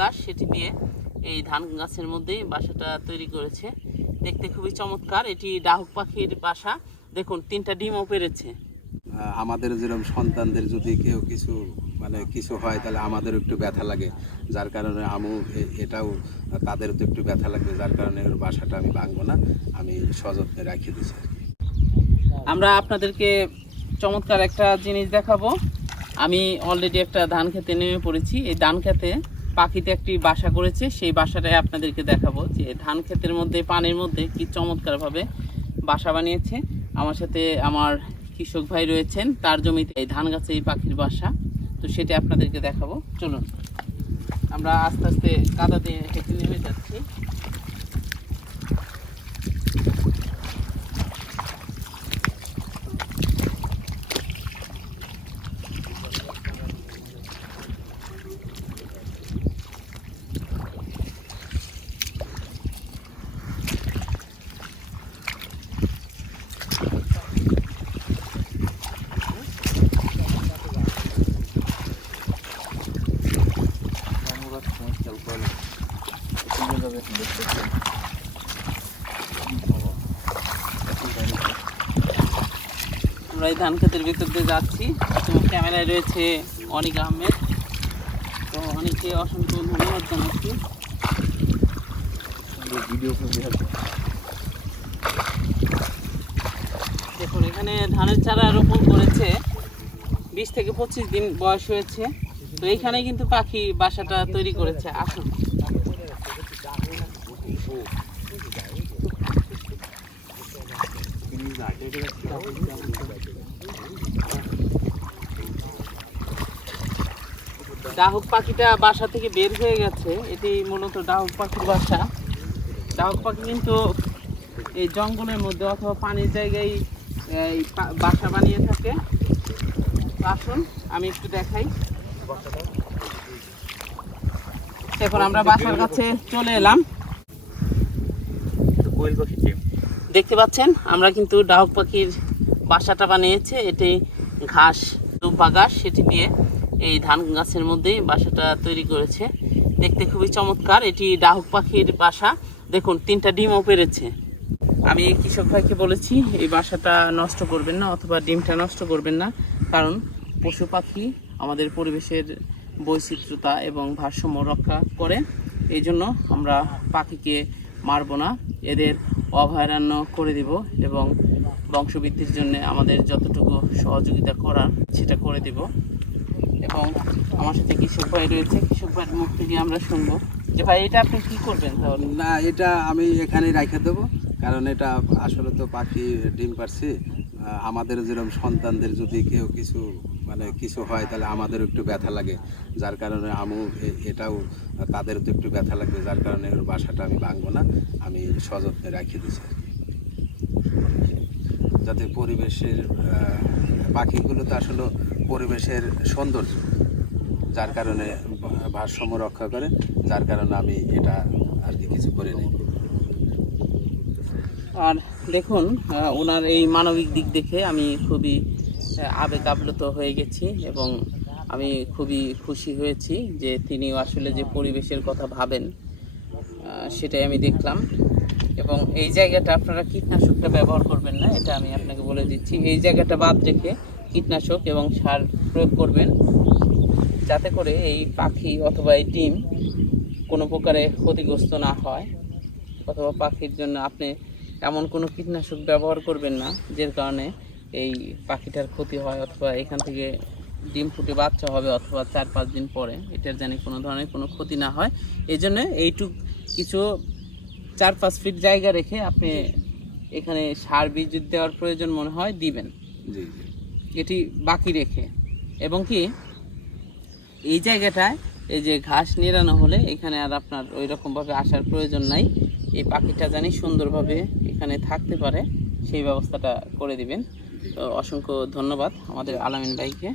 গাছ সেটি দিয়ে এই ধান গাছের মধ্যেই বাসাটা তৈরি করেছে। দেখতে খুবই চমৎকার। এটি ডাহুক পাখির বাসা। দেখুন তিনটা ডিমও পেরেছে। আমাদের যেরকম সন্তানদের যদি কেউ কিছু মানে কিছু হয় তাহলে আমাদেরও একটু ব্যথা লাগে। যার কারণে আমু এটাও তাদেরও তো একটু ব্যথা লাগবে। যার কারণে ওর বাসাটা আমি ভাঙবো না। আমি সযত্নে রাখি দিছি আমরা আপনাদেরকে চমৎকার একটা জিনিস দেখাবো। আমি অলরেডি একটা ধান খেতে নেমে পড়েছি। এই ধান খেতে পাখিতে একটি বাসা করেছে, সেই বাসাটাই আপনাদেরকে দেখাবো যে ধান ক্ষেতের মধ্যে, পানির মধ্যে কি চমৎকারভাবে বাসা বানিয়েছে। আমার সাথে আমার কৃষক ভাই রয়েছেন, তার জমিতে এই ধান গাছে এই পাখির বাসা। তো সেটা আপনাদেরকে দেখাবো। চলুন, আমরা আস্তে আস্তে কাদা দিয়ে হেঁটে নেমে যাচ্ছি। আমরা এই ধান ক্ষেতের ভিতর দিয়ে যাচ্ছি। তোমার ক্যামেরায় রয়েছে অনিক আহমেদ। তো অনেকে অসংখ্য ধন্যবাদ জানাচ্ছি। দেখুন, এখানে ধানের চারা রোপণ করেছে। বিশ থেকে পঁচিশ দিন বয়স হয়েছে। তো এইখানে কিন্তু পাখি বাসাটা তৈরি করেছে, আসুন। ডাহুক পাখিটা বাসা থেকে বের হয়ে গেছে। এটি মূলত ডাহুক পাখির বাসা। ডাহুক পাখি কিন্তু এই জঙ্গলের মধ্যে অথবা পানির জায়গায়, এই বাসা বানিয়ে থাকে। আসুন, আমি একটু দেখাই। এখন আমরা বাসার কাছে চলে এলাম। দেখতে পাচ্ছেন, আমরা কিন্তু ডাহুক পাখির বাসাটা বানিয়েছে। এটি ঘাস দুব্বা ঘাস সেটি দিয়ে এই ধান গাছের মধ্যেই বাসাটা তৈরি করেছে। দেখতে খুবই চমৎকার। এটি ডাহুক পাখির বাসা। দেখুন, তিনটা ডিমও পেরেছে। আমি কৃষক ভাইকে বলেছি, এই বাসাটা নষ্ট করবেন না অথবা ডিমটা নষ্ট করবেন না। কারণ পশু পাখি আমাদের পরিবেশের বৈচিত্র্যতা এবং ভারসাম্য রক্ষা করে। এই জন্য আমরা পাখিকে মারব না। এদের অভয়ারণ্য করে দিব এবং বংশবৃদ্ধির জন্য আমাদের যতটুকু সহযোগিতা করার, সেটা করে দিব। এবং আমার সাথে কৃষক ভাই রয়েছে। কৃষক ভাইয়ের মুখ থেকে আমরা শুনব। যে ভাই, এটা আপনি কি করবেন তাহলে? না, এটা আমি এখানে রেখে দেবো। কারণ এটা আসলে তো পাখি ডিম পারছি। আমাদের যেরকম সন্তানদের যদি কেউ কিছু মানে কিছু হয়, তাহলে আমাদেরও একটু ব্যথা লাগে। যার কারণে আমু এটাও তাদেরও তো একটু ব্যথা লাগবে। যার কারণে ওর বাসাটা আমি ভাঙবো না। আমি সযত্নে রাখি দিছি। যাতে পরিবেশের পাখিগুলো তো আসলে পরিবেশের সৌন্দর্য, যার কারণে ভারসাম্য রক্ষা করে, যার কারণে আমি এটা আর কি কিছু করে নিই। আর দেখুন ওনার এই মানবিক দিক দেখে আমি খুবই আবেগ আপ্লুত হয়ে গেছি এবং আমি খুবই খুশি হয়েছি যে তিনি আসলে যে পরিবেশের কথা ভাবেন সেটাই আমি দেখলাম। এবং এই জায়গাটা আপনারা কীটনাশকটা ব্যবহার করবেন না, এটা আমি আপনাকে বলে দিচ্ছি। এই জায়গাটা বাদ রেখে কীটনাশক এবং সার প্রয়োগ করবেন, যাতে করে এই পাখি অথবা এই ডিম কোনো প্রকারে ক্ষতিগ্রস্ত না হয়, অথবা পাখির জন্য আপনি এমন কোনো কীটনাশক ব্যবহার করবেন না, যার কারণে এই পাখিটার ক্ষতি হয়, অথবা এখান থেকে ডিম ফুটে বাচ্চা হবে অথবা চার পাঁচ দিন পরে, এটার যেন কোনো ধরনের কোনো ক্ষতি না হয়। এই জন্য এইটুক কিছু চার পাঁচ ফিট জায়গা রেখে আপনি এখানে সার বীজ দেওয়ার প্রয়োজন মনে হয় দিবেন। এটি বাকি রেখে। এবং কি এই জায়গাটায় এই যে ঘাস নিরানো হলে এখানে আর আপনার ওই রকমভাবে আসার প্রয়োজন নাই। এই পাখিটা জানি সুন্দরভাবে এখানে থাকতে পারে সেই ব্যবস্থাটা করে দিবেন। তো অসংখ্য ধন্যবাদ আমাদের আলামিন ভাইকে।